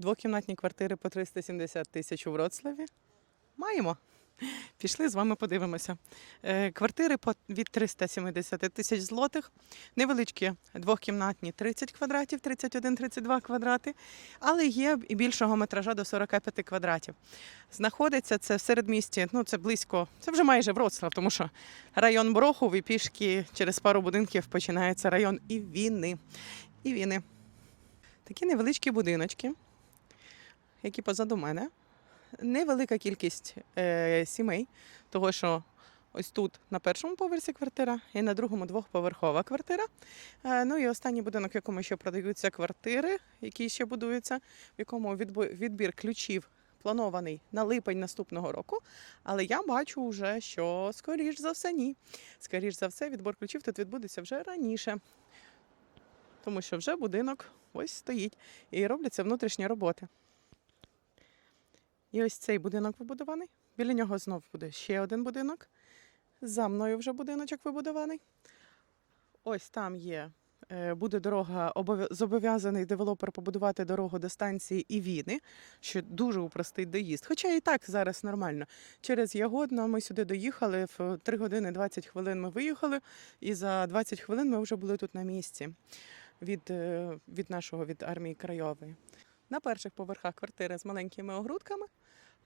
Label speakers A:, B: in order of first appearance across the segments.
A: Двокімнатні квартири по 370 тисяч у Вроцлаві. Маємо. Пішли з вами подивимося. Е, Квартири від 370 тисяч злотих, невеличкі двохкімнатні 30 квадратів, 31-32 квадрати, але є і більшого метража до 45 квадратів. Знаходиться це в середмісті, ну це близько, це вже майже Вроцлав, тому що район Брохов і пішки через пару будинків починається район і Івіни. Івіни. Такі невеличкі будиночки, які позаду мене. Невелика кількість е, сімей, того що ось тут на першому поверсі квартира і на другому двохповерхова квартира. Е, ну і останній будинок, в якому ще продаються квартири, які ще будуються, в якому відбір ключів планований на липень наступного року. Але я бачу вже, що скоріш за все ні. Скоріш за все, відбор ключів тут відбудеться вже раніше. Тому що вже будинок ось стоїть і робляться внутрішні роботи. І ось цей будинок вибудований. Біля нього знов буде ще один будинок. За мною вже будиночок вибудований. Ось там є. е, Буде дорога, обов'я- зобов'язаний девелопер побудувати дорогу до станції Івіни, що дуже упростить доїзд. Хоча і так зараз нормально. Через Ягодно ми сюди доїхали, в 3 години 20 хвилин ми виїхали, і за 20 хвилин ми вже були тут на місці від, е, від нашого від армії Крайової. На перших поверхах квартири з маленькими огрудками,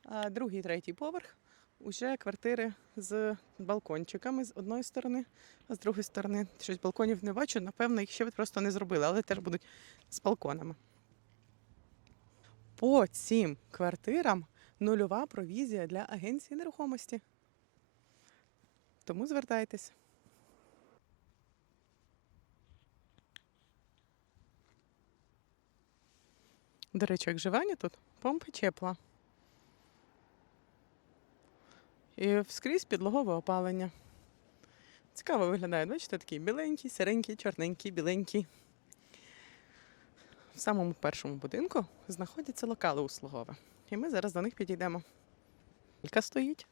A: а другий, третій поверх уже квартири з балкончиками з одної сторони, а з другої сторони щось балконів не бачу. Напевно, їх ще просто не зробили, але теж будуть з балконами. По цим квартирам нульова провізія для агенції нерухомості. Тому звертайтесь. До речі, як живання тут помпи чепла. І вскрізь підлогове опалення. Цікаво виглядає, бачите, такий біленький, сиренький, чорненький, біленький. В самому першому будинку знаходяться локали услугове. І ми зараз до них підійдемо. Лялька стоїть.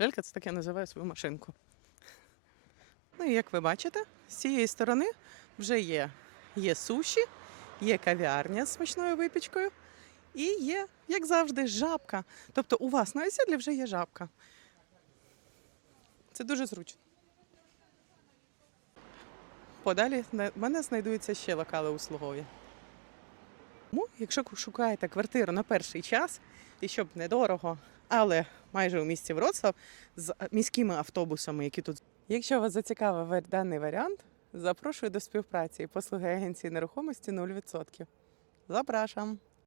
A: Лялька це так я називаю свою машинку. Ну і як ви бачите, з цієї сторони вже є, є суші, є кав'ярня з смачною випічкою. І є, як завжди, жабка. Тобто у вас на весіллі вже є жабка. Це дуже зручно. Подалі в мене знайдуться ще локали услугові. Тому, якщо шукаєте квартиру на перший час, і щоб недорого, але майже у місті Вроцлав з міськими автобусами, які тут. Якщо вас зацікавив даний варіант, запрошую до співпраці. Послуги агенції нерухомості 0%. Запрошам.